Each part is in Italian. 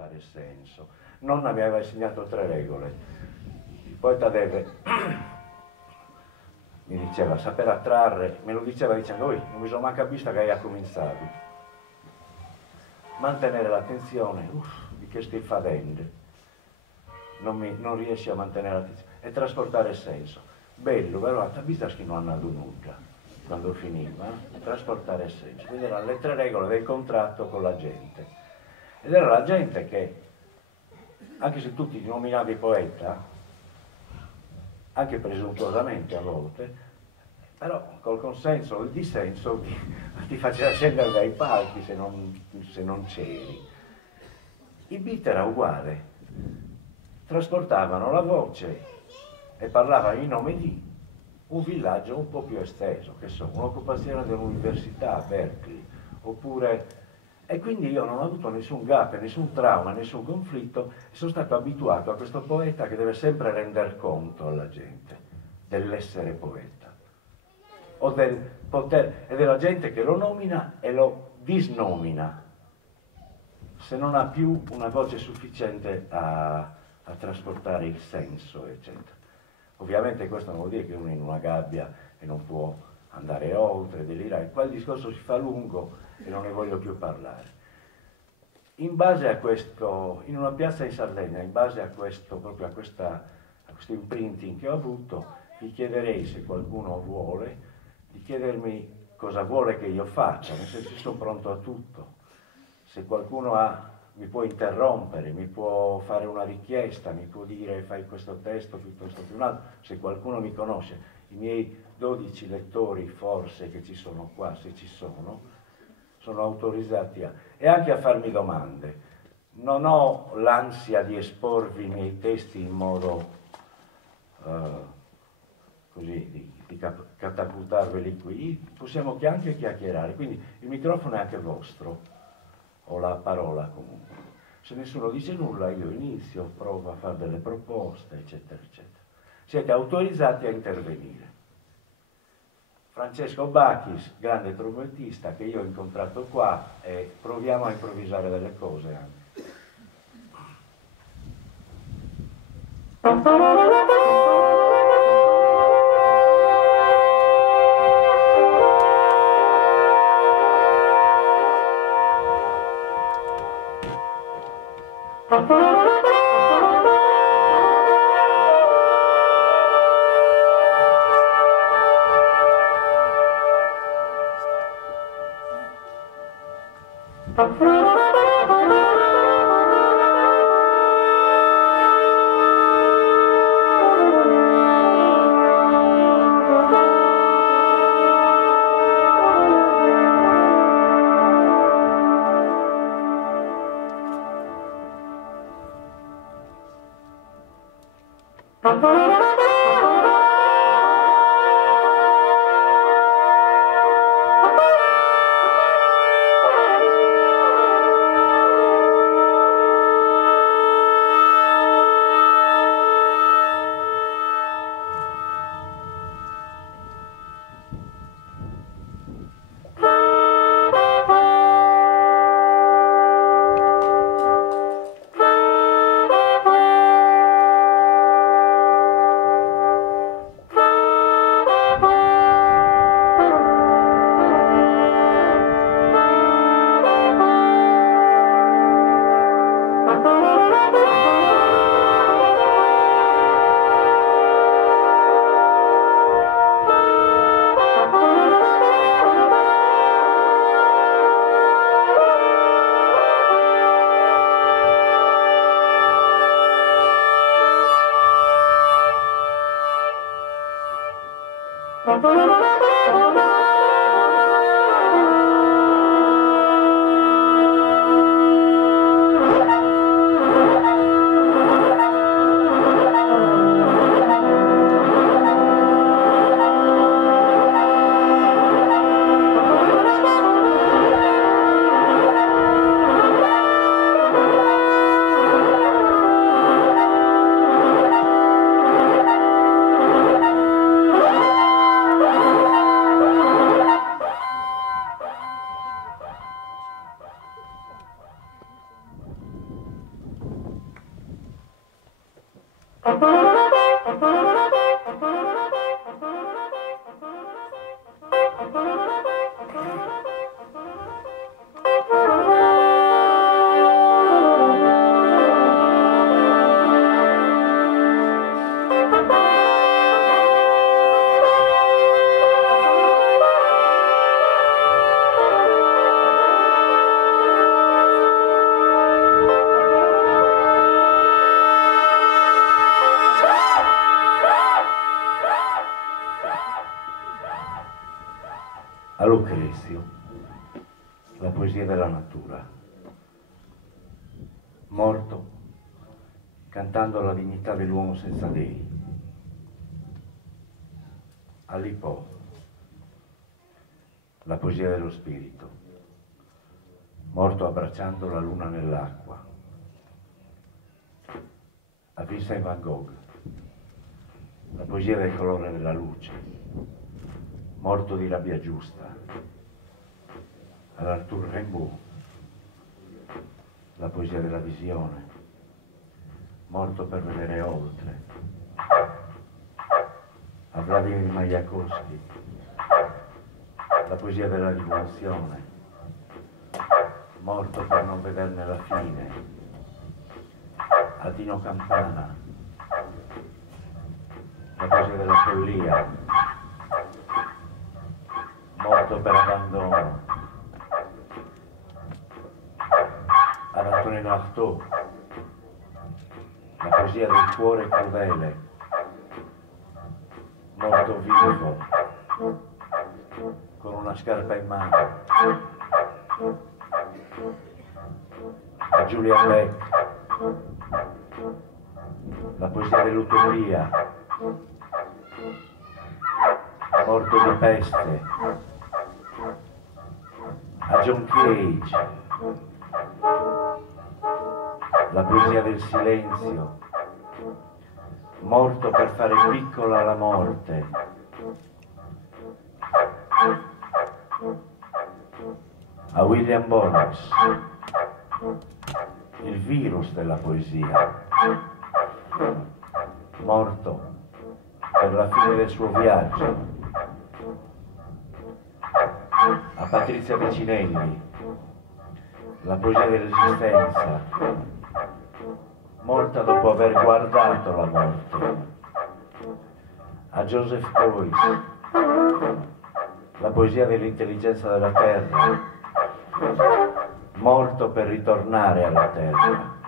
trasportare senso. Nonna mi aveva insegnato 3 regole. Il poeta deve, mi diceva, saper attrarre, me lo diceva dicendo, oi, non mi sono manca vista che hai cominciato. Mantenere l'attenzione, di che stai facendo? Non riesci a mantenere l'attenzione. E trasportare senso. Bello, però la vista che non hanno nulla quando finiva, trasportare senso. Quindi erano le 3 regole del contratto con la gente. Ed era la gente che, anche se tu ti nominavi poeta, anche presuntuosamente a volte, però col consenso o il dissenso ti faceva scendere dai palchi se non c'eri. Il beat era uguale, trasportavano la voce e parlavano in nome di un villaggio un po' più esteso, che so, un'occupazione dell'università a Berkeley, oppure... E quindi io non ho avuto nessun gap, nessun trauma, nessun conflitto, e sono stato abituato a questo poeta che deve sempre render conto alla gente dell'essere poeta, o del poter, e della gente che lo nomina e lo disnomina, se non ha più una voce sufficiente a trasportare il senso, eccetera. Ovviamente questo non vuol dire che uno è in una gabbia e non può andare oltre, delirare. Qua il discorso si fa lungo e non ne voglio più parlare. In base a questo, in una piazza in Sardegna, in base a questo, proprio a questo imprinting che ho avuto, vi chiederei, se qualcuno vuole, di chiedermi cosa vuole che io faccia, nel senso che sono pronto a tutto. Se qualcuno mi può interrompere, mi può fare una richiesta, mi può dire fai questo testo piuttosto che un altro, se qualcuno mi conosce, i miei 12 lettori forse che ci sono qua, se ci sono autorizzati e anche a farmi domande. Non ho l'ansia di esporvi i miei testi in modo così, di catapultarveli qui, possiamo anche chiacchierare, quindi il microfono è anche vostro. O la parola comunque. Se nessuno dice nulla io inizio, provo a fare delle proposte, eccetera, eccetera. Siete autorizzati a intervenire. Francesco Bachis, grande trombettista che io ho incontrato qua, e proviamo a improvvisare delle cose anche. A Lucrezio, la poesia della natura, morto cantando la dignità dell'uomo senza dei. A Lipò, la poesia dello spirito, morto abbracciando la luna nell'acqua. A Vincent van Gogh, la poesia del colore della luce, morto di rabbia giusta. Ad Arthur Rimbaud, la poesia della visione, morto per vedere oltre. A Vladimir Majakovskij, la poesia della rivoluzione, morto per non vederne la fine. A Dino Campana, la poesia della follia, morto per abbandono. Ad Antonino Artaud, la poesia del cuore crudele, morto vivo, con una scarpa in mano. A Julian Beck, la poesia dell'utopia, morto di peste. A John Cage, la poesia del silenzio, morto per fare piccola la morte. A William Burroughs, il virus della poesia, morto per la fine del suo viaggio. A Patrizia Vecinelli, la poesia dell'esistenza, morta dopo aver guardato la morte. A Joseph Beuys, la poesia dell'intelligenza della terra, morto per ritornare alla terra.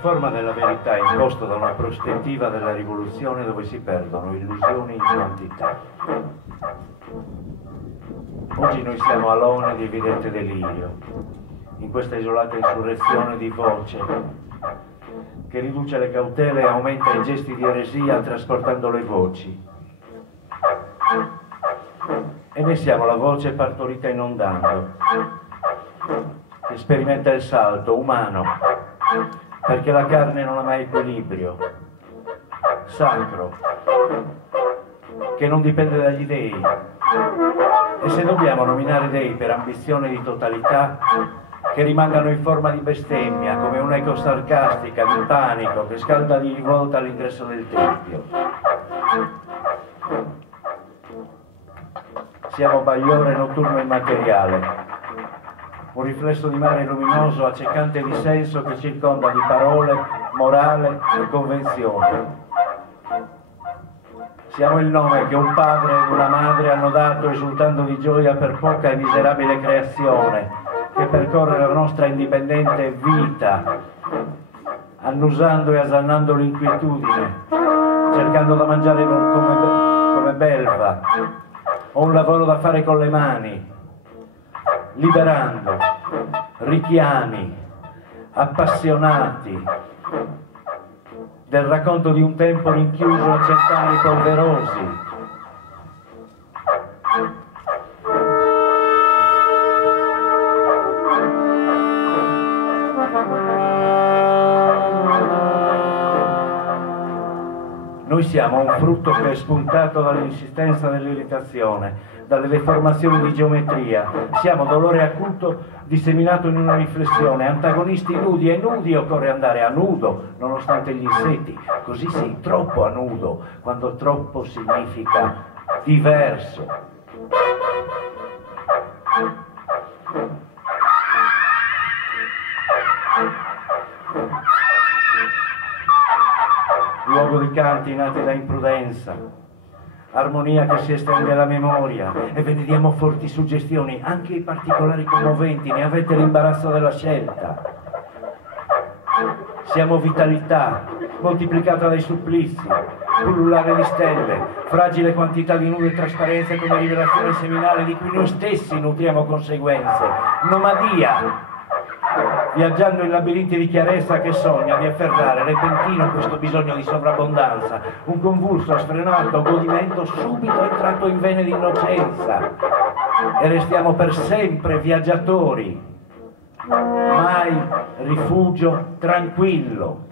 Forma della verità imposto da una prospettiva della rivoluzione dove si perdono illusioni in quantità. Oggi noi siamo alone di evidente delirio, in questa isolata insurrezione di voce che riduce le cautele e aumenta i gesti di eresia trasportando le voci. E noi siamo la voce partorita inondando, che sperimenta il salto umano, perché la carne non ha mai equilibrio, sacro, che non dipende dagli dei. E se dobbiamo nominare dei per ambizione di totalità, che rimangano in forma di bestemmia, come un'eco sarcastica di panico che scalda di rivolta all'ingresso del tempio. Siamo bagliore notturno immateriale, un riflesso di mare luminoso accecante di senso che circonda di parole, morale e convenzione. Siamo il nome che un padre ed una madre hanno dato esultando di gioia per poca e miserabile creazione che percorre la nostra indipendente vita, annusando e asannando l'inquietudine, cercando da mangiare come come belva, ho un lavoro da fare con le mani, liberando richiami appassionati del racconto di un tempo rinchiuso a cent'anni polverosi. Noi siamo un frutto che è spuntato dall'insistenza dell'irritazione, dalle deformazioni di geometria. Siamo dolore acuto disseminato in una riflessione, antagonisti nudi, e nudi occorre andare a nudo, nonostante gli insetti. Così sì, troppo a nudo, quando troppo significa diverso. Luogo di canti nati da imprudenza, armonia che si estende alla memoria, e ve ne diamo forti suggestioni, anche i particolari commoventi, ne avete l'imbarazzo della scelta. Siamo vitalità, moltiplicata dai supplizi, pullulare di stelle, fragile quantità di nude trasparenze come rivelazione seminale di cui noi stessi nutriamo conseguenze, nomadia, viaggiando in labirinti di chiarezza che sogna di afferrare repentino questo bisogno di sovrabbondanza, un convulso, sfrenato godimento subito entrato in vene di innocenza, e restiamo per sempre viaggiatori, mai rifugio tranquillo.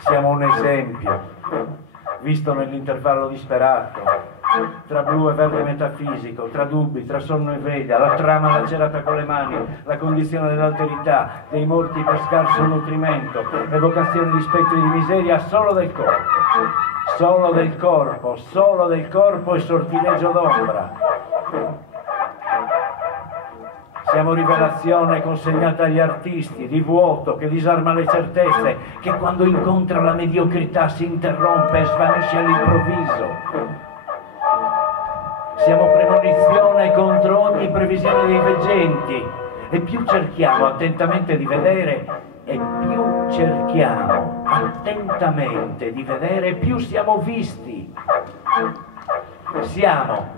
Siamo un esempio, visto nell'intervallo disperato, tra blu e verde metafisico, tra dubbi, tra sonno e veglia, la trama lacerata con le mani, la condizione dell'alterità, dei morti per scarso nutrimento, evocazione di spettri di miseria solo del corpo, solo del corpo, solo del corpo e sortileggio d'ombra. Siamo rivelazione consegnata agli artisti, di vuoto che disarma le certezze, che quando incontra la mediocrità si interrompe e svanisce all'improvviso. Siamo premonizione contro ogni previsione dei veggenti, e più cerchiamo attentamente di vedere, e più cerchiamo attentamente di vedere, più siamo visti. Siamo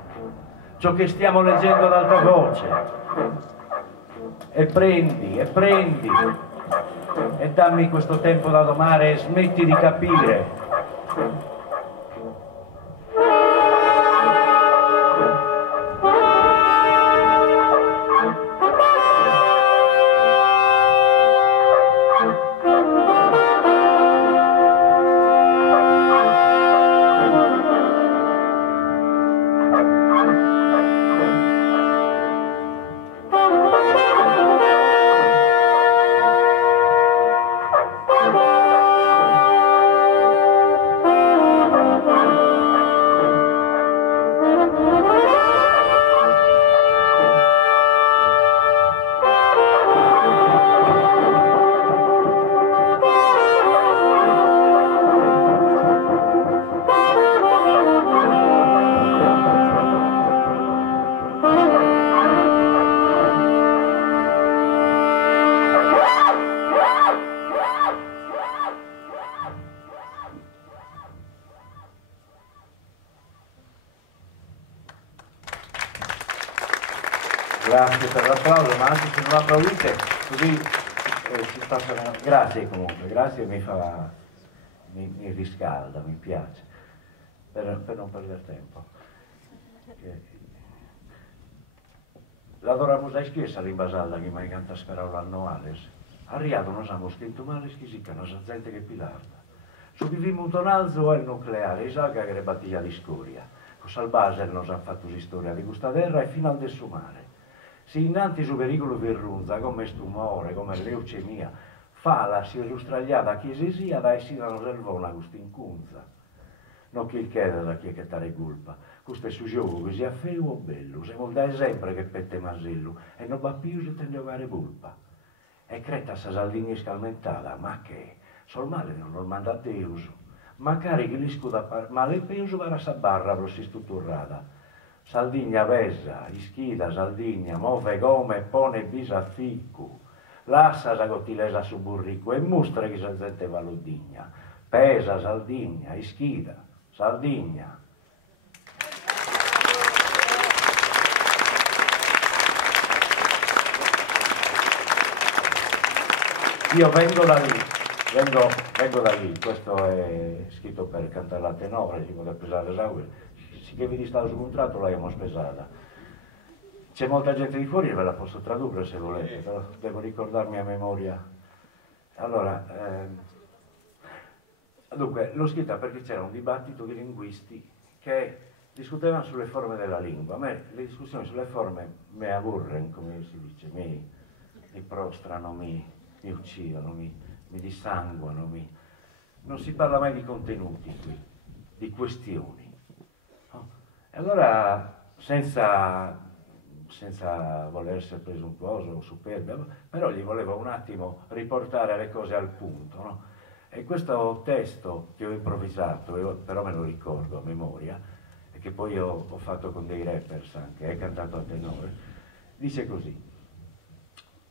ciò che stiamo leggendo ad alta voce. E prendi, e dammi questo tempo da domare e smetti di capire. Grazie per l'applauso, ma anche se non applaudite, così si passano. Grazie comunque, grazie, mi riscalda, mi piace, per non perdere tempo. L'adoramos a ischiesa rimbasalda che mai canta sperare annuales. Arriato non siamo scritto male, schisica, non sa gente che pilarda. Subivimo un tonalzo al nucleare, isaga che rebattia di scoria. Cosa al base non sa fatto storia di questa terra e fino al dessumare. Si innanti su pericolo verrunza, come stumore, come leucemia, fala si rustragliata chi si sia, da essi da non servona questa incunza. Non chi il chiede da chi è che tare colpa, questo è su gioco che sia feo o bello, se vuol dare sempre che pette masello, e non va più se te ne giocare colpa. E creta sa saldini scalmentata, ma che, sol male non lo manda a Deus, magari che li scuda, ma le peso para sa barra si stutturrata. Saldigna vesa, ischida, saldigna, move gome, pone bisa ficcu, lassa sagottilesa su burrico e mustra che sa zette valudigna, pesa, saldigna, ischida, saldigna. Io vengo da lì, vengo da lì, questo è scritto per cantare la tenore, si può pesare l'esaurio. Che vi stato su contratto l'abbiamo spesata. C'è molta gente di fuori, ve la posso tradurre se volete, però devo ricordarmi a memoria. Allora, dunque, l'ho scritta perché c'era un dibattito di linguisti che discutevano sulle forme della lingua. A me le discussioni sulle forme mi aburren, come si dice, mi prostrano, mi uccidono, mi dissanguano, non si parla mai di contenuti qui, di questioni. E allora, senza voler essere presuntuoso o superbio, però gli volevo un attimo riportare le cose al punto, no? E questo testo che ho improvvisato, però me lo ricordo a memoria, e che poi ho fatto con dei rappers anche, cantato a tenore, dice così: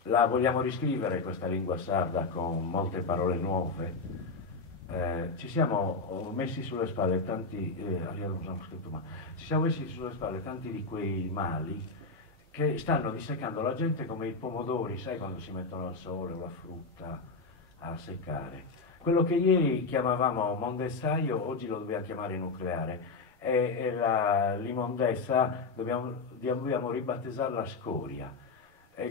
la vogliamo riscrivere questa lingua sarda con molte parole nuove? Ci siamo messi sulle spalle tanti, ci siamo messi sulle spalle tanti di quei mali che stanno dissecando la gente come i pomodori, sai, quando si mettono al sole o la frutta a seccare. Quello che ieri chiamavamo mondessaio, oggi lo dobbiamo chiamare nucleare, e l'immondezza dobbiamo ribattezzarla scoria.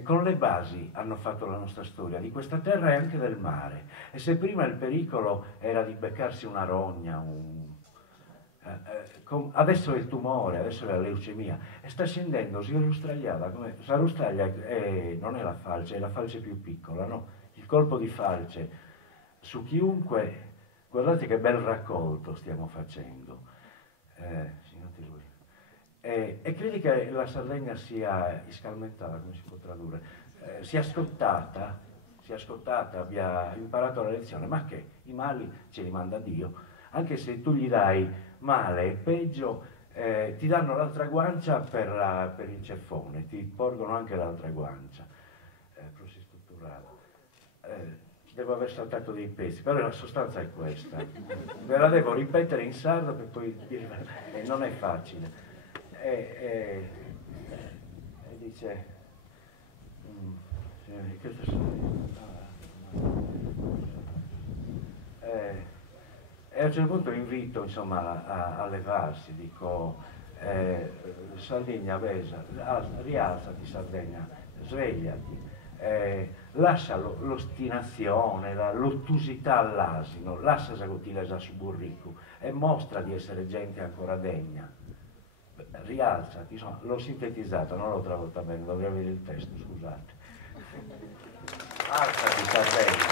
Con le basi hanno fatto la nostra storia, di questa terra e anche del mare. E se prima il pericolo era di beccarsi una rogna, adesso è il tumore, adesso è la leucemia, e sta scendendo Sarustajada, non è la falce, è la falce più piccola, no? Il colpo di falce su chiunque, guardate che bel raccolto stiamo facendo. E credi che la Sardegna sia iscalmentata, come si può tradurre, sia scottata, abbia imparato la lezione, ma che i mali ce li manda Dio, anche se tu gli dai male e peggio, ti danno l'altra guancia per il ceffone, ti porgono anche l'altra guancia, devo aver saltato dei pezzi, però la sostanza è questa, ve la devo ripetere in sardo per poi dire, non è facile. E dice e a un certo punto invito, insomma, a levarsi, dico Sardegna, Vesa, rialzati Sardegna, svegliati, lascia l'ostinazione, l'ottusità all'asino, lascia Sagottilesa su burrico e mostra di essere gente ancora degna. Rialzati, insomma, l'ho sintetizzato, non l'ho tradotto bene, dovrei avere il testo, scusate. Alzati Sardegna.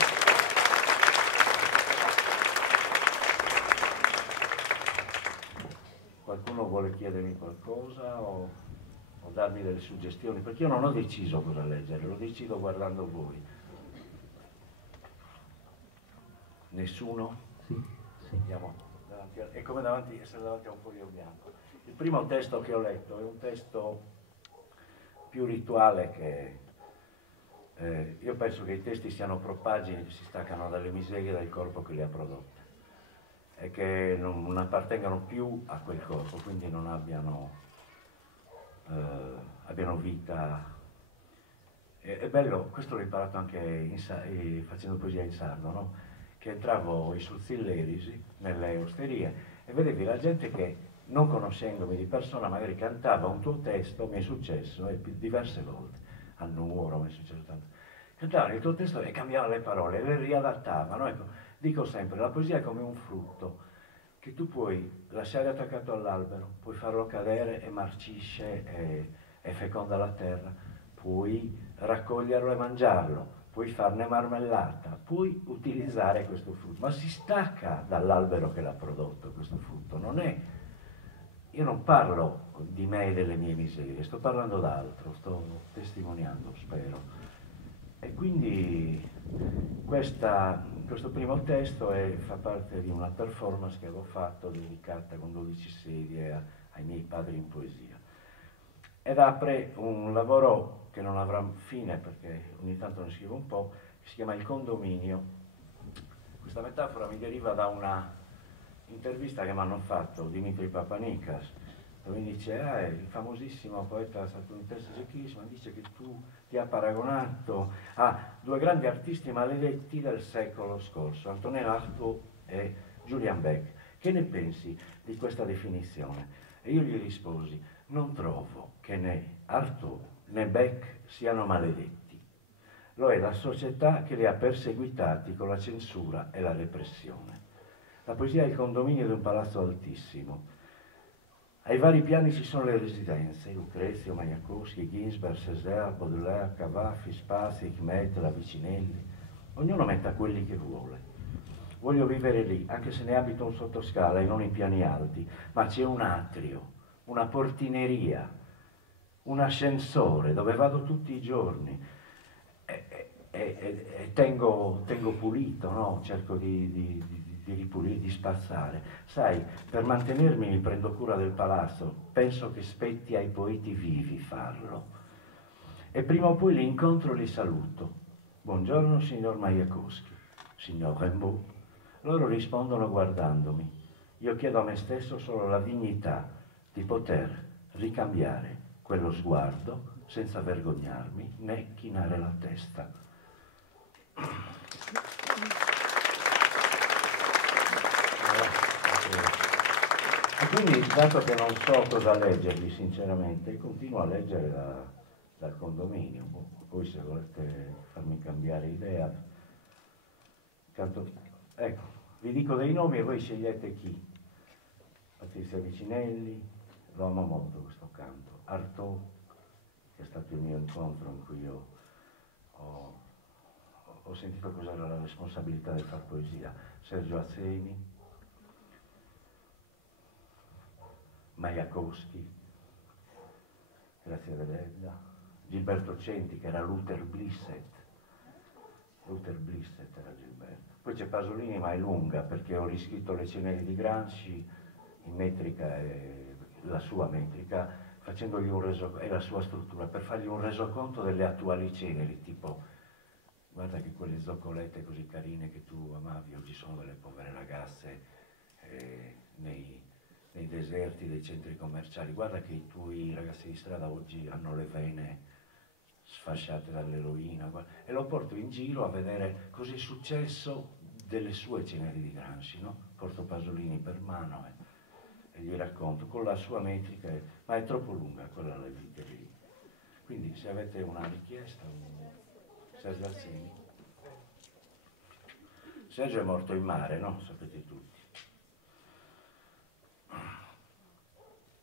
Qualcuno vuole chiedermi qualcosa o darmi delle suggestioni? Perché io non ho deciso cosa leggere, lo decido guardando voi. Nessuno? Sì. Andiamo davanti è come essere davanti a un foglio bianco. Il primo testo che ho letto è un testo più rituale che... io penso che i testi siano propagine che si staccano dalle miserie del corpo che li ha prodotti e che non appartengano più a quel corpo, quindi non abbiano vita. È bello, questo l'ho imparato anche facendo poesia in sardo, no? Che entravo in Suzzillerisi, nelle osterie, e vedevi la gente che, non conoscendomi di persona, magari cantava un tuo testo, mi è successo, diverse volte, a Nuoro mi è successo tanto, cantavano il tuo testo e cambiavano le parole, le riadattavano. Ecco, dico sempre, la poesia è come un frutto che tu puoi lasciare attaccato all'albero, puoi farlo cadere e marcisce e feconda la terra, puoi raccoglierlo e mangiarlo, puoi farne marmellata, puoi utilizzare questo frutto, ma si stacca dall'albero che l'ha prodotto questo frutto, non è... Io non parlo di me e delle mie miserie, sto parlando d'altro, sto testimoniando, spero. E quindi questo primo testo fa parte di una performance che avevo fatto dedicata con 12 sedie ai miei padri in poesia. ed apre un lavoro che non avrà fine, perché ogni tanto ne scrivo un po', che si chiama Il condominio. Questa metafora mi deriva da una intervista che mi hanno fatto Dimitri Papanikas, dove mi dice, il famosissimo poeta statunitense Jack Eastman dice che tu ti ha paragonato a due grandi artisti maledetti del secolo scorso, Antonin Artaud e Julian Beck. Che ne pensi di questa definizione? E io gli risposi, non trovo che né Artaud né Beck siano maledetti. Lo è la società che li ha perseguitati con la censura e la repressione. La poesia è il condominio di un palazzo altissimo. Ai vari piani ci sono le residenze, Lucrezio, Majakovskij, Ginsberg, Césaire, Baudelaire, Cavafy, Spazi, Hikmet, Lavicinelli. Ognuno metta quelli che vuole. Voglio vivere lì, anche se ne abito un sottoscala e non in piani alti, ma c'è un atrio, una portineria, un ascensore dove vado tutti i giorni e tengo pulito, no? Cerco di ripulire, di spazzare. Sai, per mantenermi mi prendo cura del palazzo, penso che spetti ai poeti vivi farlo. E prima o poi li incontro e li saluto. Buongiorno, signor Majakovskij, signor Rimbaud. Loro rispondono guardandomi. Io chiedo a me stesso solo la dignità di poter ricambiare quello sguardo senza vergognarmi né chinare la testa. E quindi, dato che non so cosa leggervi sinceramente, continuo a leggere dal condominio. Poi se volete farmi cambiare idea, ecco, vi dico dei nomi e voi scegliete chi. Patrizia Vicinelli, lo amo molto questo canto. Artaud, che è stato il mio incontro in cui io ho sentito cos'era la responsabilità del far poesia. Sergio Azzeni, Majakovskij, Grazia Deledda, Gilberto Centi, che era Luther Blissett. Luther Blissett era Gilberto. Poi c'è Pasolini, ma è lunga, perché ho riscritto le ceneri di Gramsci in metrica e la sua metrica, facendogli e la sua struttura, per fargli un resoconto delle attuali ceneri, tipo, guarda che quelle zoccolette così carine che tu amavi oggi sono delle povere ragazze nei deserti dei centri commerciali, guarda che i tuoi ragazzi di strada oggi hanno le vene sfasciate dall'eroina, e lo porto in giro a vedere cosa è successo delle sue ceneri di Gramsci, no? Porto Pasolini per mano e gli racconto con la sua metrica, ma è troppo lunga quella la vita lì. Quindi se avete una richiesta, Sergio Azzeni. Sergio è morto in mare, no? Sapete tutti.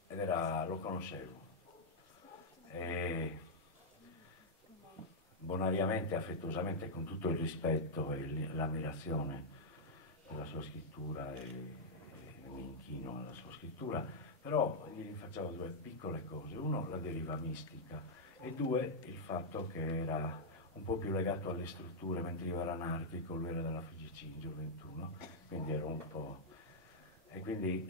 Ed lo conoscevo. E bonariamente, affettuosamente, con tutto il rispetto e l'ammirazione per la sua scrittura e mi inchino alla sua scrittura, però gli rinfacciavo due piccole cose. Uno, la deriva mistica, e due, il fatto che era un po' più legato alle strutture, mentre io ero anarchico, lui era della FGC in gioventù, no? Quindi ero un po'... E quindi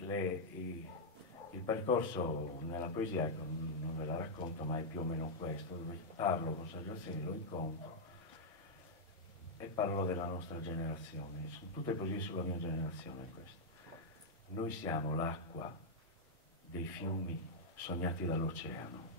il percorso nella poesia, non ve la racconto, ma è più o meno questo, dove parlo con Sergio Azzeni, lo incontro e parlo della nostra generazione. Sono tutte poesie sulla mia generazione queste. Noi siamo l'acqua dei fiumi sognati dall'oceano.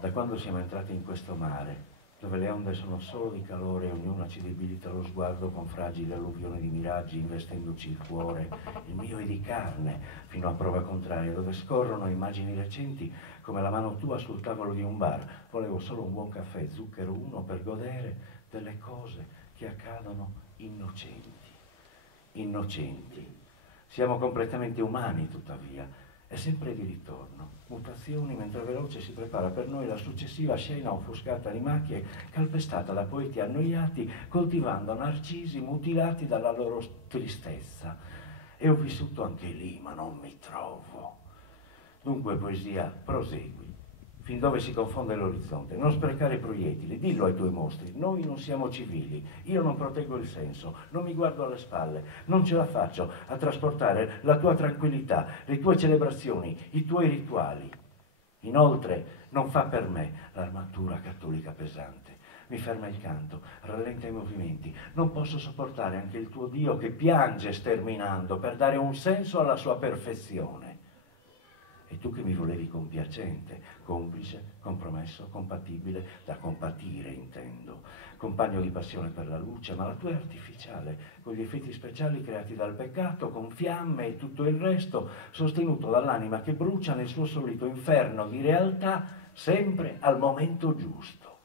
Da quando siamo entrati in questo mare, dove le onde sono solo di calore e ognuna ci debilita lo sguardo con fragili alluvioni di miraggi investendoci il cuore, il mio è di carne fino a prova contraria, dove scorrono immagini recenti come la mano tua sul tavolo di un bar. Volevo solo un buon caffè, zucchero uno, per godere delle cose che accadono innocenti. Innocenti. Siamo completamente umani tuttavia, è sempre di ritorno. Mutazioni mentre veloce si prepara per noi la successiva scena offuscata di macchie, calpestata da poeti annoiati, coltivando narcisi mutilati dalla loro tristezza. E ho vissuto anche lì, ma non mi trovo. Dunque, poesia, prosegui, fin dove si confonde l'orizzonte. Non sprecare proiettili, dillo ai tuoi mostri, noi non siamo civili, io non proteggo il senso, non mi guardo alle spalle, non ce la faccio a trasportare la tua tranquillità, le tue celebrazioni, i tuoi rituali. Inoltre non fa per me l'armatura cattolica pesante. Mi ferma il canto, rallenta i movimenti. Non posso sopportare anche il tuo Dio che piange sterminando per dare un senso alla sua perfezione. E tu che mi volevi compiacente, complice, compromesso, compatibile, da compatire intendo, compagno di passione per la luce, ma la tua è artificiale, con gli effetti speciali creati dal peccato, con fiamme e tutto il resto, sostenuto dall'anima che brucia nel suo solito inferno di realtà, sempre al momento giusto.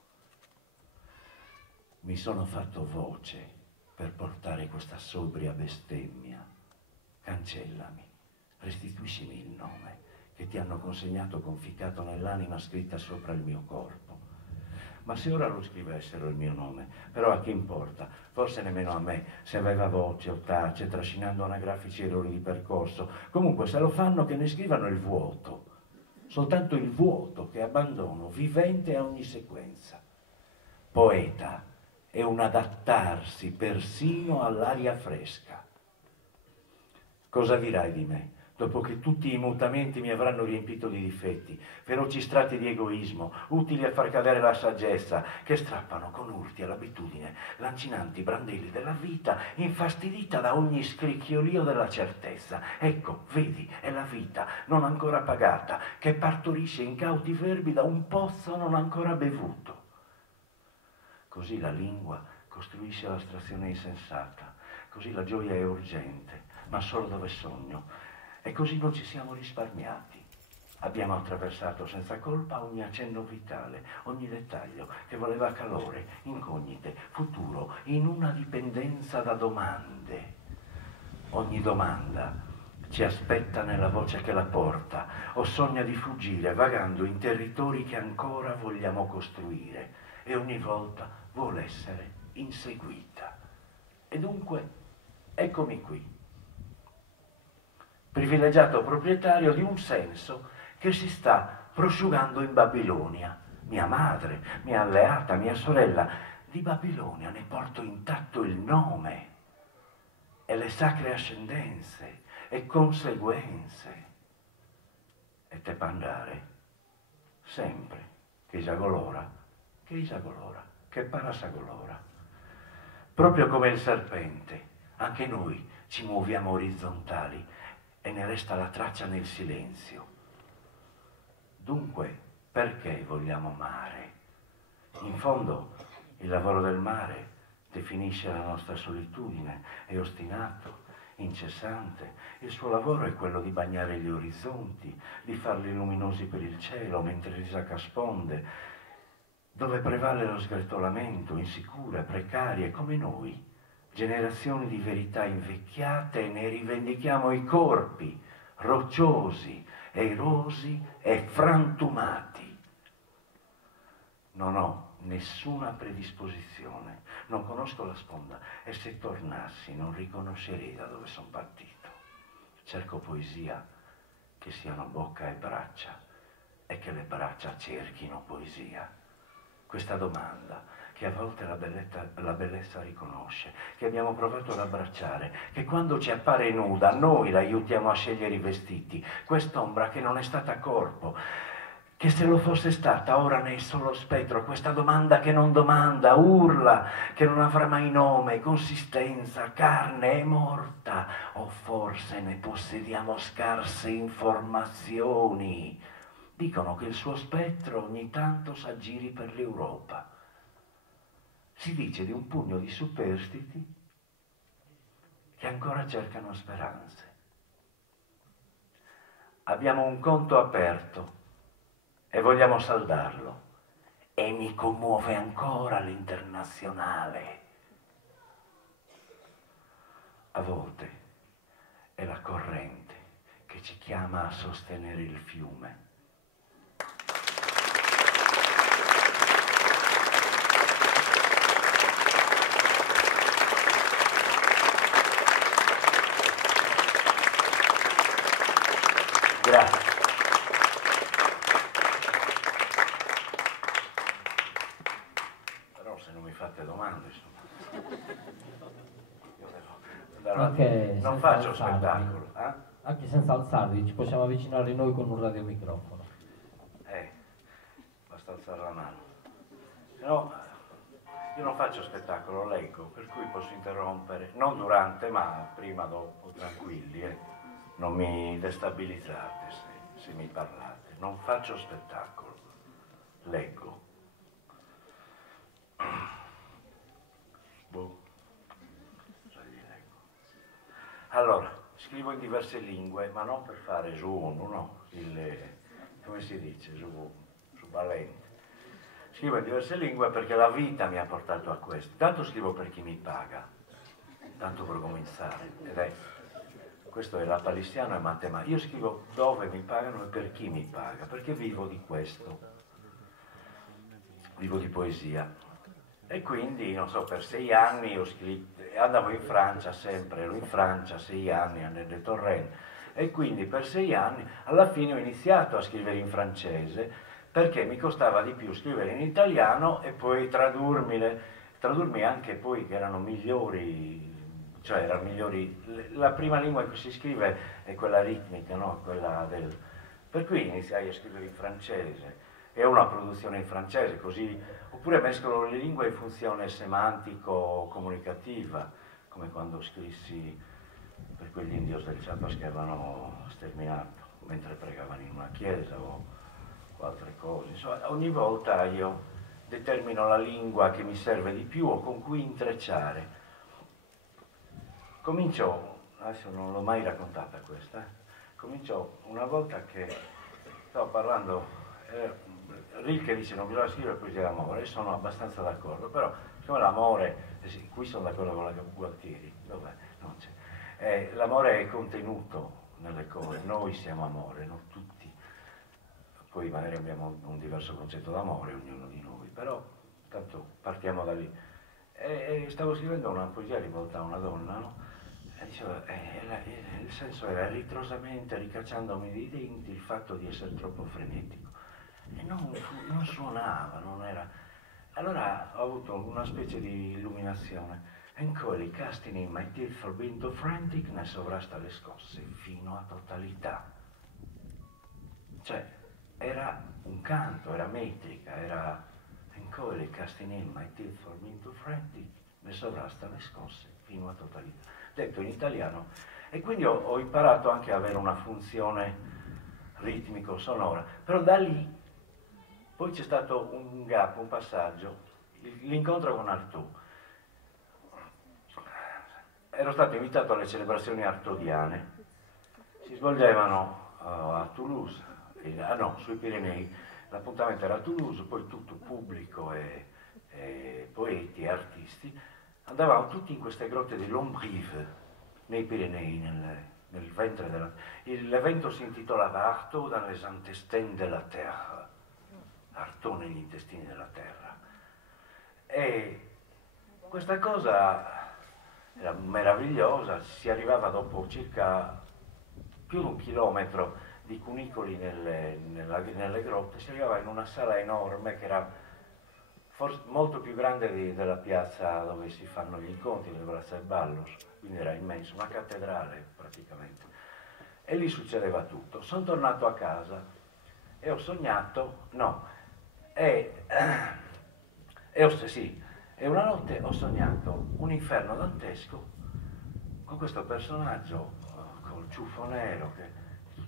Mi sono fatto voce per portare questa sobria bestemmia. Cancellami, restituiscimi il nome che ti hanno consegnato conficcato nell'anima scritta sopra il mio corpo. Ma se ora lo scrivessero il mio nome, però a chi importa? Forse nemmeno a me, se aveva voce o tace, trascinando anagrafici errori di percorso. Comunque, se lo fanno, che ne scrivano il vuoto. Soltanto il vuoto che abbandono, vivente a ogni sequenza. Poeta è un adattarsi persino all'aria fresca. Cosa dirai di me, dopo che tutti i mutamenti mi avranno riempito di difetti, feroci strati di egoismo, utili a far cadere la saggezza, che strappano con urti all'abitudine, lancinanti brandelli della vita, infastidita da ogni scricchiolio della certezza. Ecco, vedi, è la vita, non ancora pagata, che partorisce incauti verbi da un pozzo non ancora bevuto. Così la lingua costruisce l'astrazione insensata, così la gioia è urgente, ma solo dove sogno. E così non ci siamo risparmiati. Abbiamo attraversato senza colpa ogni accenno vitale, ogni dettaglio che voleva calore, incognite, futuro, in una dipendenza da domande. Ogni domanda ci aspetta nella voce che la porta, o sogna di fuggire, vagando in territori che ancora vogliamo costruire, e ogni volta vuole essere inseguita. E dunque, eccomi qui, privilegiato proprietario di un senso che si sta prosciugando in Babilonia. Mia madre, mia alleata, mia sorella, di Babilonia ne porto intatto il nome e le sacre ascendenze e conseguenze. E te pandare, sempre, che isagolora, che parasagolora. Proprio come il serpente, anche noi ci muoviamo orizzontali e ne resta la traccia nel silenzio. Dunque, perché vogliamo mare? In fondo, il lavoro del mare definisce la nostra solitudine, è ostinato, incessante. Il suo lavoro è quello di bagnare gli orizzonti, di farli luminosi per il cielo mentre Isacca sponde, dove prevale lo sgretolamento, insicure, precarie, come noi, generazioni di verità invecchiate, e ne rivendichiamo i corpi, rocciosi, erosi e frantumati. Non ho nessuna predisposizione, non conosco la sponda e se tornassi non riconoscerei da dove sono partito. Cerco poesia che siano bocca e braccia e che le braccia cerchino poesia. Questa domanda che a volte la bellezza riconosce, che abbiamo provato ad abbracciare, che quando ci appare nuda noi la aiutiamo a scegliere i vestiti, quest'ombra che non è stata corpo, che se lo fosse stata ora ne è solo spettro, questa domanda che non domanda, urla, che non avrà mai nome, consistenza, carne, è morta, o forse ne possediamo scarse informazioni. Dicono che il suo spettro ogni tanto s'aggiri per l'Europa. Si dice di un pugno di superstiti che ancora cercano speranze. Abbiamo un conto aperto e vogliamo saldarlo. E mi commuove ancora l'internazionale. A volte è la corrente che ci chiama a sostenere il fiume. Grazie. Però se non mi fate domande, insomma, anche non faccio spettacolo. Anche senza alzarvi, ci possiamo avvicinare noi con un radiomicrofono. basta alzare la mano. Se no, io non faccio spettacolo, leggo, per cui posso interrompere, non durante, ma prima, dopo, tranquilli, non mi destabilizzate se mi parlate. Non faccio spettacolo, leggo. Boh. Allora, scrivo in diverse lingue, ma non per fare suono, no? Come si dice, su valente. Scrivo in diverse lingue perché la vita mi ha portato a questo. Tanto scrivo per chi mi paga, tanto per cominciare. Questo è lapalissiano e matematico. Io scrivo dove mi pagano e per chi mi paga, perché vivo di questo. Vivo di poesia. E quindi, non so, per 6 anni ho scritto, andavo in Francia sempre, ero in Francia 6 anni, a Nelle Torrent, e quindi per 6 anni alla fine ho iniziato a scrivere in francese perché mi costava di più scrivere in italiano e poi tradurmi anche poi che erano migliori, cioè erano migliori, la prima lingua in cui si scrive è quella ritmica, no? Per cui iniziai a scrivere in francese e una produzione in francese, così, oppure mescolo le lingue in funzione semantico-comunicativa, come quando scrissi per quegli indios del Chiapas che avevano sterminato mentre pregavano in una chiesa o altre cose. Insomma, ogni volta io determino la lingua che mi serve di più o con cui intrecciare. Comincio, adesso non l'ho mai raccontata questa, comincio una volta che stavo parlando, Rilke dice non bisogna scrivere poesia d'amore, e sono abbastanza d'accordo, però siccome l'amore, qui sono d'accordo con la Gualtieri, dov'è? Non c'è. L'amore è contenuto nelle cose, noi siamo amore, non tutti, poi magari abbiamo un diverso concetto d'amore, ognuno di noi, però tanto partiamo da lì. E stavo scrivendo una poesia rivolta a una donna, no? E diceva, il senso era ritrosamente, ricacciandomi dei denti, il fatto di essere troppo frenetico. E non suonava, non era. Allora ho avuto una specie di illuminazione. And coily casting in my teeth for being too frantic, ne sovrasta le scosse fino a totalità. Cioè, era un canto, era metrica, era and coily casting in my teeth for being too frantic, ne sovrasta le scosse fino a totalità. Detto in italiano. E quindi ho imparato anche a avere una funzione ritmico-sonora. Però da lì poi c'è stato un gap, un passaggio, l'incontro con Artaud. Ero stato invitato alle celebrazioni artaudiane, si svolgevano a Toulouse, no, sui Pirenei, l'appuntamento era a Toulouse, poi tutto pubblico e poeti e artisti, andavamo tutti in queste grotte di Lombrive, nei Pirenei, nel ventre della... L'evento si intitolava Artaud dans les intestins de la terre. Artaud negli intestini della terra. E questa cosa era meravigliosa, si arrivava dopo circa più di 1 chilometro di cunicoli nelle grotte, si arrivava in una sala enorme che era forse molto più grande della piazza dove si fanno gli incontri, della Piazza del Ballos, quindi era immenso, una cattedrale praticamente. E lì succedeva tutto. Sono tornato a casa e ho sognato, no, e una notte ho sognato un inferno dantesco con questo personaggio col ciuffo nero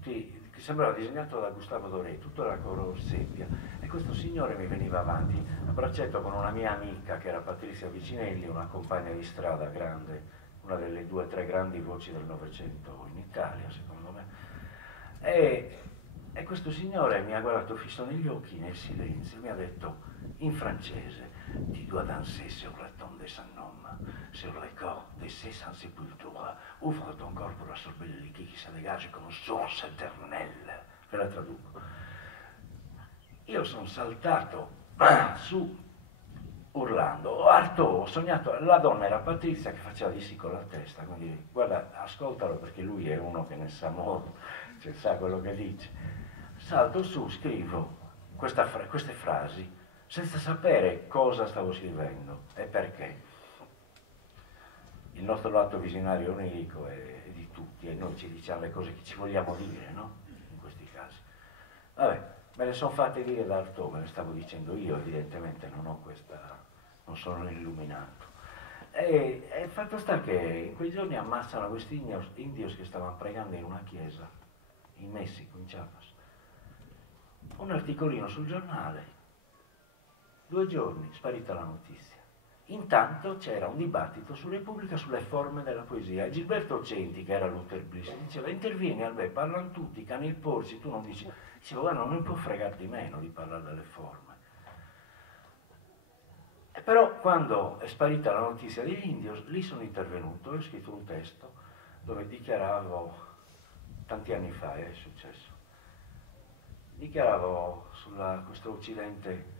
che sembrava disegnato da Gustavo Doré, tutto era color seppia, e questo signore mi veniva avanti a braccetto con una mia amica che era Patrizia Vicinelli, una compagna di strada grande, una delle 2 o 3 grandi voci del Novecento in Italia secondo me, e questo signore mi ha guardato fisso negli occhi nel silenzio e mi ha detto in francese: Tu dois danser sur la tombe de son homme, sur le corps de ses sans sépulture, ouvre ton corps pour absorber le liquide qui se dégage comme source éternelle. Ve la traduco. Io sono saltato su urlando, Artaud, ho sognato, la donna era Patrizia che faceva di sì con la testa, quindi guarda, ascoltalo perché lui è uno che ne sa molto, cioè sa quello che dice. Salto su, scrivo queste frasi senza sapere cosa stavo scrivendo e perché. Il nostro lato visionario onirico è di tutti e noi ci diciamo le cose che ci vogliamo dire, no? In questi casi. Vabbè, Me le sono fatte dire da Artaud, me le stavo dicendo io, evidentemente non ho questa, non sono illuminato. E fatto sta che in quei giorni ammazzano questi indios che stavano pregando in una chiesa in Messico, in Chiapas. Un articolino sul giornale, 2 giorni, sparita la notizia. Intanto c'era un dibattito su Repubblica sulle forme della poesia e Gilberto Centi, che era Luther Bliss, diceva intervieni Albè, parlano tutti, cani il porsi, tu non dici. Dicevo guarda non mi può fregarti meno di parlare delle forme. E però quando è sparita la notizia degli indios, lì sono intervenuto e ho scritto un testo dove dichiaravo, tanti anni fa è successo, dichiaravo su questo Occidente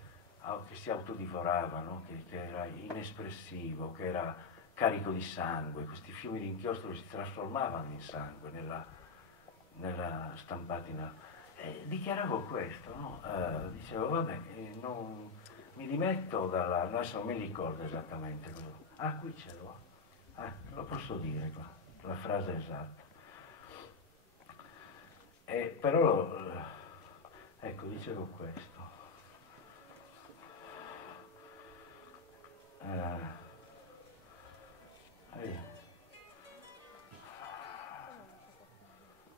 che si autodivorava, no? che era inespressivo, che era carico di sangue, questi fiumi di inchiostro si trasformavano in sangue nella stampatina. E dichiaravo questo, no? Dicevo vabbè, mi dimetto dalla. Adesso non mi ricordo esattamente cosa. Ah, qui ce l'ho. Lo posso dire qua, la frase esatta. Però, ecco, dicevo questo.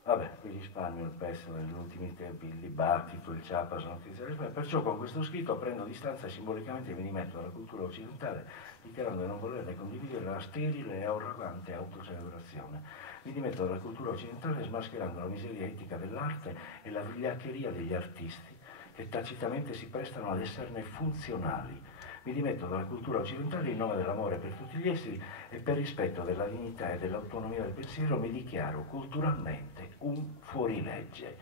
Vabbè, vi risparmio il pezzo negli ultimi tempi, il dibattito, il Chiapas, notizia, perciò con questo scritto prendo distanza e simbolicamente mi dimetto dalla cultura occidentale, dichiarando di non volerne condividere la sterile e arrogante autocelebrazione. Mi dimetto dalla cultura occidentale smascherando la miseria etica dell'arte e la vigliaccheria degli artisti, che tacitamente si prestano ad esserne funzionali. Mi dimetto dalla cultura occidentale in nome dell'amore per tutti gli esseri e per rispetto della dignità e dell'autonomia del pensiero mi dichiaro culturalmente un fuorilegge.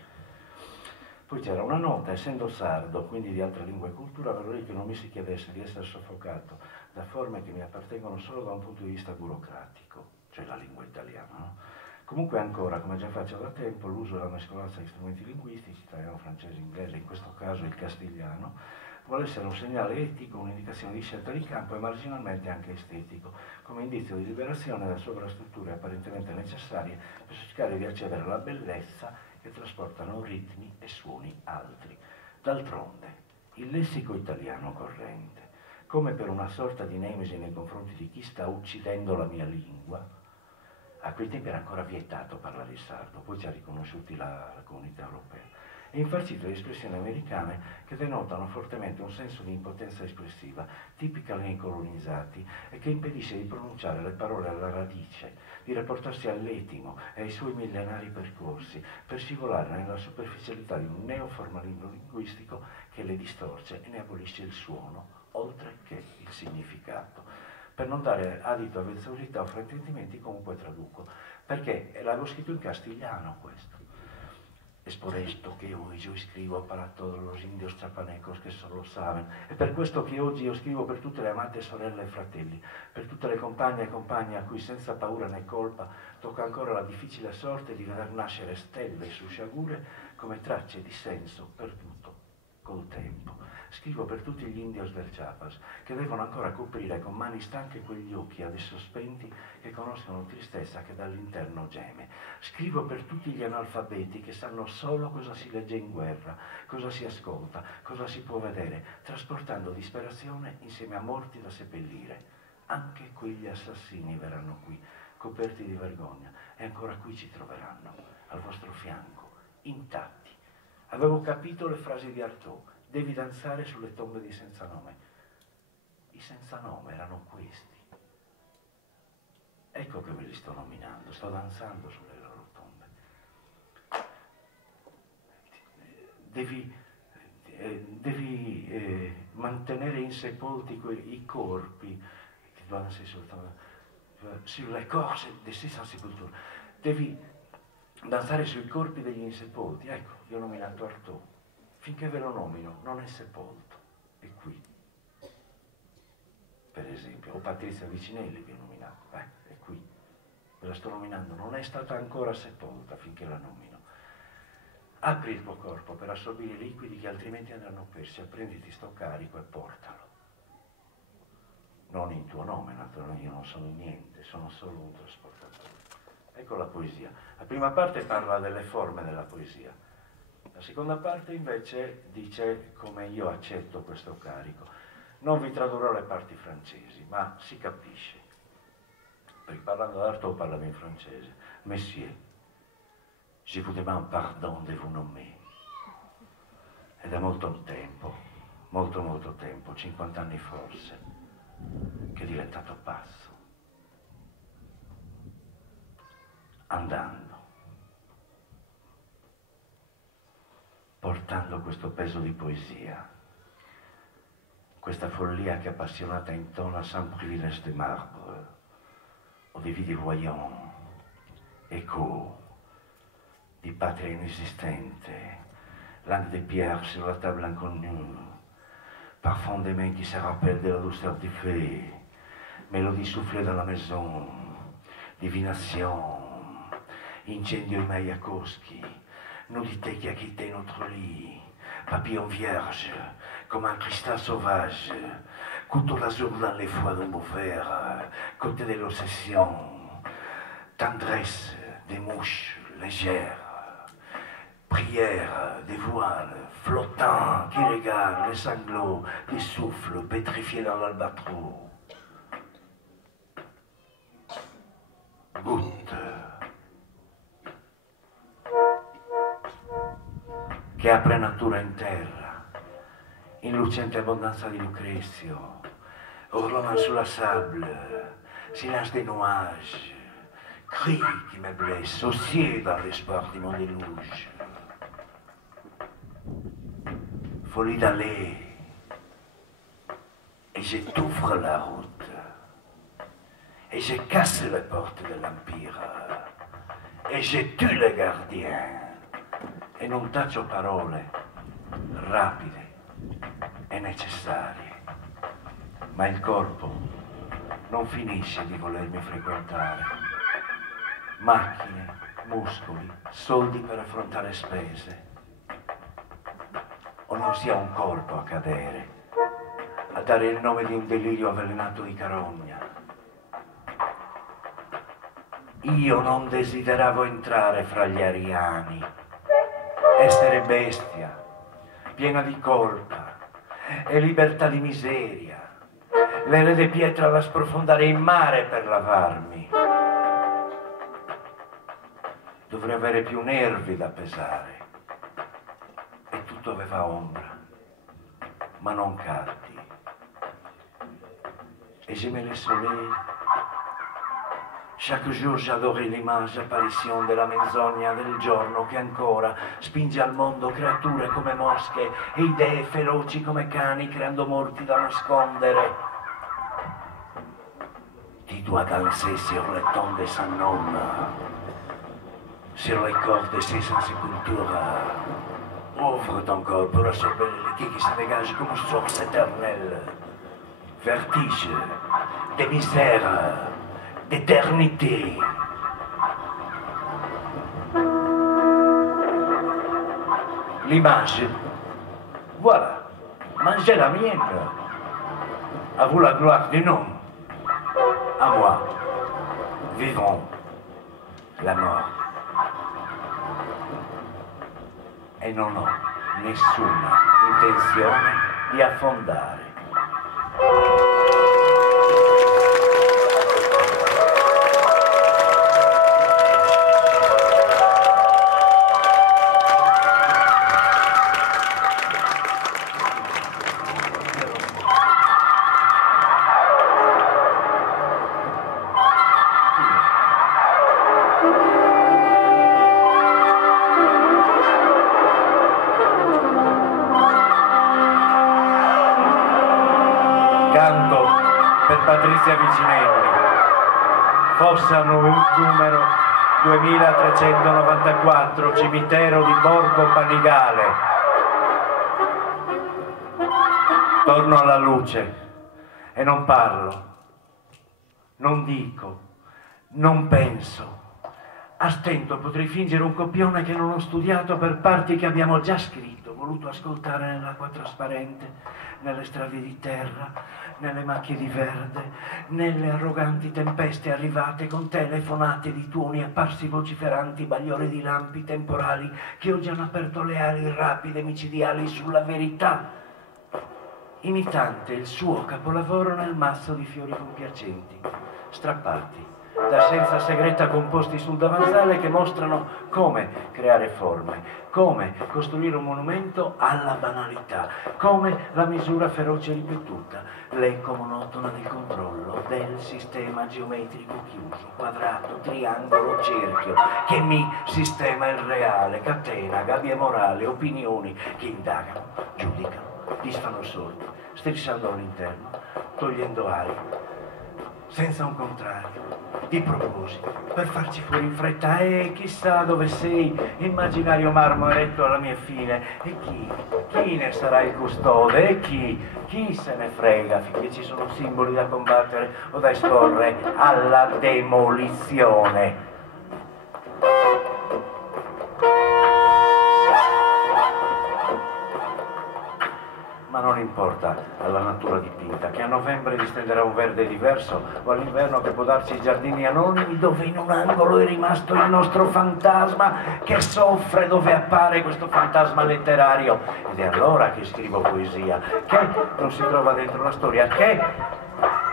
Poi c'era una nota, essendo sardo, quindi di altra lingua e cultura, vorrei che non mi si chiedesse di essere soffocato da forme che mi appartengono solo da un punto di vista burocratico, cioè la lingua italiana, no? Comunque ancora, come già faccio da tempo, l'uso e la mescolanza di strumenti linguistici, italiano, francese, inglese, in questo caso il castigliano, vuole essere un segnale etico, un'indicazione di scelta di campo e marginalmente anche estetico, come indizio di liberazione da sovrastrutture apparentemente necessarie per cercare di accedere alla bellezza che trasportano ritmi e suoni altri. D'altronde, il lessico italiano corrente, come per una sorta di nemesi nei confronti di chi sta uccidendo la mia lingua, a quei tempi era ancora vietato parlare il sardo, poi ci ha riconosciuti la comunità europea, è infarcito di espressioni americane che denotano fortemente un senso di impotenza espressiva, tipica nei colonizzati, e che impedisce di pronunciare le parole alla radice, di rapportarsi all'etimo e ai suoi millenari percorsi, per scivolare nella superficialità di un neoformalismo linguistico che le distorce e ne abolisce il suono, oltre che il significato. Per non dare adito a vezzosità o fraintendimenti comunque traduco, perché l'avevo scritto in castigliano questo. Es por esto che hoy yo escribo para todos los indios chapanecos che solo saben. È per questo che oggi io scrivo per tutte le amate sorelle e fratelli, per tutte le compagne e compagni a cui senza paura né colpa tocca ancora la difficile sorte di veder nascere stelle su sciagure come tracce di senso perduto col tempo. Scrivo per tutti gli indios del Chiapas, che devono ancora coprire con mani stanche quegli occhi adesso spenti che conoscono tristezza che dall'interno geme. Scrivo per tutti gli analfabeti che sanno solo cosa si legge in guerra, cosa si ascolta, cosa si può vedere, trasportando disperazione insieme a morti da seppellire. Anche quegli assassini verranno qui, coperti di vergogna, e ancora qui ci troveranno, al vostro fianco, intatti. Avevo capito le frasi di Artaud. Devi danzare sulle tombe di senza nome. I senza nome erano questi. Ecco che ve li sto nominando, sto danzando sulle loro tombe. Devi mantenere insepolti i corpi che danse sulle cose di stessa sepoltura. Devi danzare sui corpi degli insepolti. Ecco, io ho nominato Artaud. Finché ve lo nomino, non è sepolto, è qui. Per esempio, o Patrizia Vicinelli vi ho nominato, è qui. Ve la sto nominando, non è stata ancora sepolta finché la nomino. Apri il tuo corpo per assorbire i liquidi che altrimenti andranno persi, prenditi sto carico e portalo. Non in tuo nome, naturalmente, io non sono niente, sono solo un trasportatore. Ecco la poesia. La prima parte parla delle forme della poesia. La seconda parte invece dice come io accetto questo carico. Non vi tradurrò le parti francesi, ma si capisce. Perché parlando d'Artaud parlava in francese. Monsieur, je vous demande pardon de vous nommer. Ed è molto tempo, molto tempo, 50 anni forse, che è diventato pazzo. Andando, portando questo peso di poesia, questa follia che appassionata intona sans privilège de marbre, o di vidi voyants, écho, di patria inesistente, langue de pierre sur la table inconnue, parfum des mains qui se rappellent de la douceur des fées, mélodie soufflée dans la maison, divination, incendio in Mayakovsky, nudité qui a quitté notre lit, papillon vierge, comme un cristal sauvage, couteau d'azur dans les foies d'un beau verre, côté de l'obsession, tendresse des mouches légères, prière des voiles flottants qui regardent les sanglots des souffles pétrifiés dans l'albatros. Goutte che apre natura in terra, in lucente abbondanza di Lucrezio, orlona sulla sable, silence des nuages, cris qui me blessent, osier dans l'espoir du monde déluge. Folie d'aller, et je t'ouvre la route, et je casse les portes de l'Empire, et je tue les gardiens, e non taccio parole rapide e necessarie, ma il corpo non finisce di volermi frequentare. Macchine, muscoli, soldi per affrontare spese, o non sia un corpo a cadere, a dare il nome di un delirio avvelenato di carogna. Io non desideravo entrare fra gli ariani, essere bestia, piena di colpa e libertà di miseria, l'erede pietra da sprofondare in mare per lavarmi. Dovrei avere più nervi da pesare, e tutto aveva ombra, ma non carti. E j'aimais le soleil. Chaque jour j'adorais l'image, apparition della menzogna del giorno che ancora spinge al mondo creature come mosche e idee feroci come cani, creando morti da nascondere. Tu dois danser sur le tombe de son homme, sur les corps de ses sans sépulture. Ouvre ton corps pour absorber le liquide qui se dégage comme source éternelle. Vertige, de misère, d'éternité. L'image, voilà, mangez la mienne. À vous la gloire du nom, à moi, vivons la mort. E non ho nessuna intenzione di affondare. Canto per Patrizia Vicinelli, fossa numero 2394, cimitero di Borgo Panigale. Torno alla luce e non parlo, non dico, non penso. A stento potrei fingere un copione che non ho studiato per parti che abbiamo già scritto. voluto ascoltare nell'acqua trasparente, nelle strade di terra, nelle macchie di verde, nelle arroganti tempeste arrivate con telefonate di tuoni apparsi vociferanti, bagliore di lampi temporali che oggi hanno aperto le ali rapide, micidiali sulla verità, imitante il suo capolavoro nel masso di fiori compiacenti, strappati da scienza segreta composti sul davanzale che mostrano come creare forme, come costruire un monumento alla banalità, come la misura feroce ripetuta, l'eco monotona del controllo del sistema geometrico chiuso, quadrato, triangolo, cerchio, che mi sistema il reale, catena, gabbie morali, opinioni che indagano, giudicano, disfano sordi, strisciando all'interno, togliendo aria, senza un contrario, di proposito, per farci fuori in fretta. E chissà dove sei, immaginario marmo eretto alla mia fine. E chi ne sarà il custode? E chi se ne frega finché ci sono simboli da combattere o da esporre alla demolizione? Ma non importa alla natura dipinta, che a novembre distenderà un verde diverso, o all'inverno che può darci i giardini anonimi dove in un angolo è rimasto il nostro fantasma che soffre, dove appare questo fantasma letterario. Ed è allora che scrivo poesia, che non si trova dentro la storia, che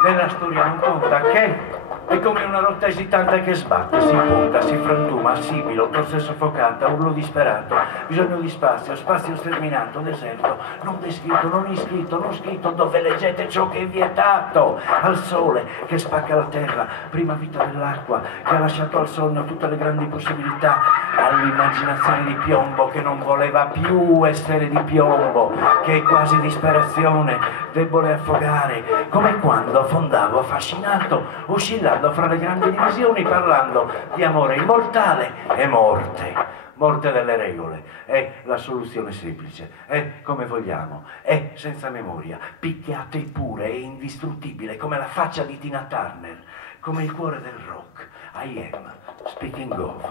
nella storia non conta, che è come una rotta esitante che sbatte, si punta, si frantuma, sibilo, tosse soffocata, urlo disperato, bisogno di spazio, spazio sterminato, deserto, non descritto, non iscritto, non scritto, dove leggete ciò che è vietato, al sole che spacca la terra, prima vita dell'acqua, che ha lasciato al sogno tutte le grandi possibilità, all'immaginazione di piombo che non voleva più essere di piombo, che è quasi disperazione, debole affogare, come quando affondavo affascinato, oscillando fra le grandi divisioni, parlando di amore immortale e morte delle regole. È la soluzione semplice, è come vogliamo, è senza memoria, picchiata e pure e indistruttibile, come la faccia di Tina Turner, come il cuore del rock. I am speaking of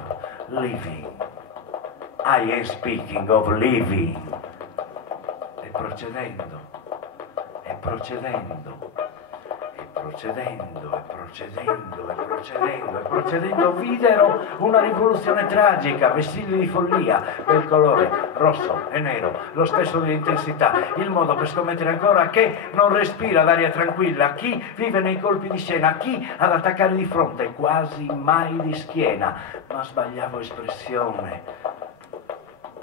living. I am speaking of living. E procedendo, e procedendo, videro una rivoluzione tragica, vessilli di follia, bel colore, rosso e nero, lo stesso di intensità, il modo per scommettere ancora che non respira d'aria tranquilla, chi vive nei colpi di scena, chi ad attaccare di fronte, quasi mai di schiena, ma sbagliavo espressione.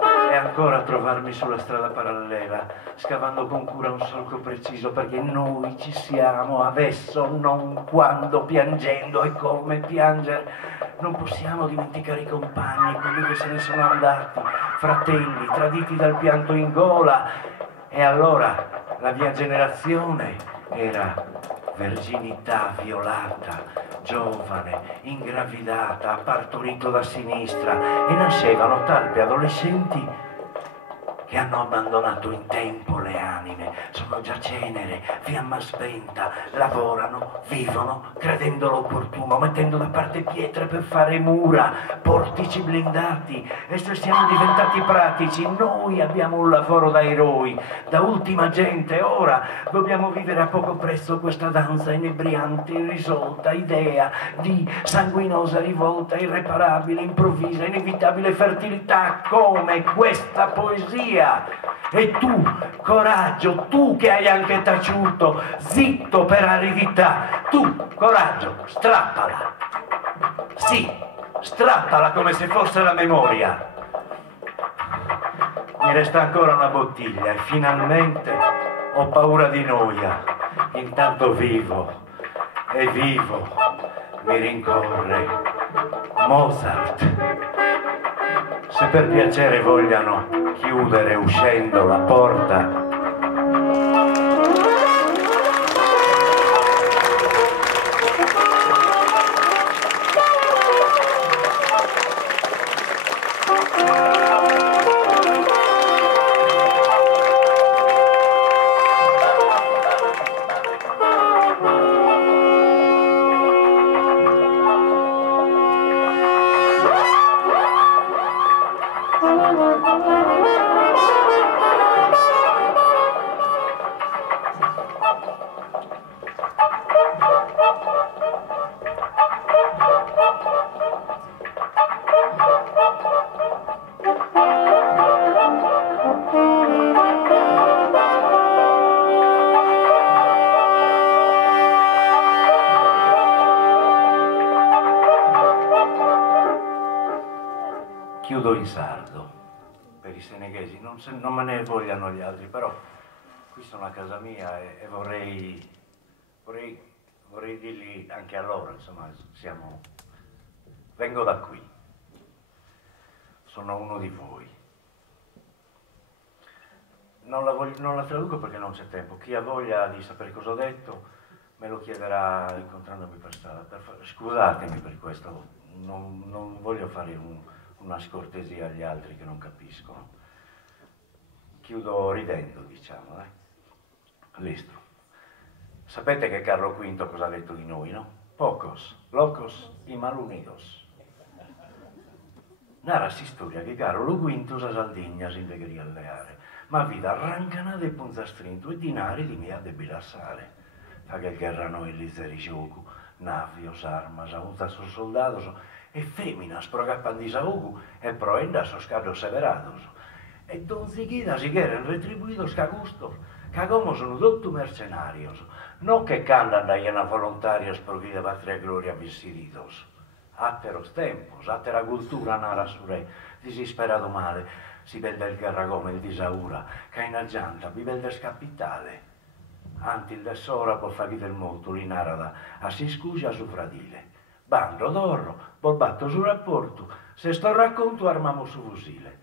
E ancora trovarmi sulla strada parallela, scavando con cura un solco preciso, perché noi ci siamo adesso, non quando, piangendo e come piangere. Non possiamo dimenticare i compagni, quelli che se ne sono andati, fratelli, traditi dal pianto in gola. E allora la mia generazione era verginità violata, giovane, ingravidata, partorito da sinistra, e nascevano talpe adolescenti che hanno abbandonato in tempo le anime, sono già cenere, fiamma spenta, lavorano, vivono, credendolo opportuno, mettendo da parte pietre per fare mura, portici blindati, e se siamo diventati pratici, noi abbiamo un lavoro da eroi, da ultima gente, ora dobbiamo vivere a poco prezzo questa danza inebriante, irrisolta, idea di sanguinosa rivolta, irreparabile, improvvisa, inevitabile fertilità, come questa poesia. E tu, coraggio, tu che hai anche taciuto, zitto per aridità, tu, coraggio, strappala. Sì, strappala come se fosse la memoria. Mi resta ancora una bottiglia e finalmente ho paura di noia. Intanto vivo, e vivo, mi rincorre Mozart. Se per piacere vogliano chiudere uscendo la porta, in sardo, per i seneghesi, non me ne vogliano gli altri, però qui sono a casa mia e vorrei dirgli anche a loro, insomma, vengo da qui, sono uno di voi. Non la traduco perché non c'è tempo, chi ha voglia di sapere cosa ho detto me lo chiederà incontrandomi per strada. Scusatemi per questo, non voglio fare una scortesia agli altri che non capiscono. Chiudo ridendo, diciamo, Listo. Sapete che Carlo V cosa ha detto di noi, no? Pocos, locos y mal unidos. Narra si storia che Carlo V sa Sardegna si integri alleare, ma vita arrancana de punzastrinto e dinari di mia de bilassare. Fa che guerra noi li zeri gioco, navios, armas, auntas sus soldados, e feminas procapan di saugu, e proendas os cabros severados. E donziquida si queren retribuidos ca gustos, cagomos un doctu mercenarios, no que candan da llena voluntarios por vida patria gloria visididos. Atteros tempos, attera cultura nara sure, disisperado male, si vede il guerragome, il disaura, ca in aggianta vive il descapitale. Anti il dessora può fare del molto, li narada, a si scusa su fradile. Bando d'oro, poi batto su rapporto, se sto racconto armamo su fusile.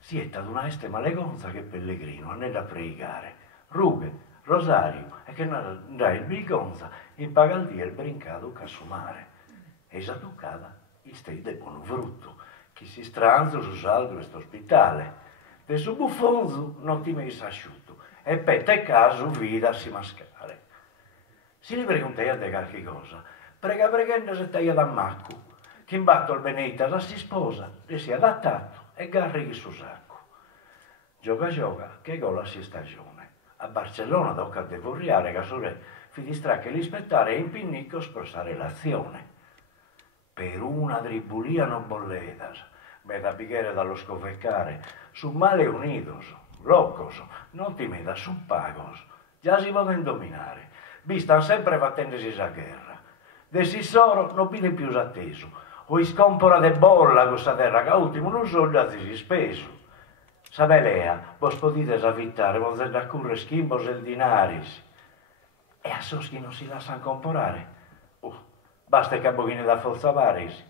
Siete ad una este malegonza che pellegrino, annella a pregare. Rughe, rosario, e che andrà il bilgonza, in pagaldia il brincato casumare. Esa toccata, il stei de buono frutto, chi si stranzo su saldo questo ospitale. De su buffonzo non ti messa asciutto, e per te caso vida si mascare. Si li preguntai de qualche cosa, pregando se taia da macco, che in batto al beneita si sposa, e si è adattato e garri su sacco. Gioca, che gola si stagione. A Barcellona tocca devorriare casore, fi distracche l'ispettare e in pinnicco sposare l'azione. Per una tribulia non bolletas, me da pichere dallo scofeccare, su male unidos, locos, non ti medas su pagos, già si vogliono dominare, bistan sempre fattendesi esa guerra. De si soro non viene più atteso, o iscompora de bolla questa terra, che ultimo non sono si speso. Sabelea, vos potete avvittare, vos da curre schimbos e dinaris, e a soschi non si lasciano comporare. Basta che a pochino da forzavaris.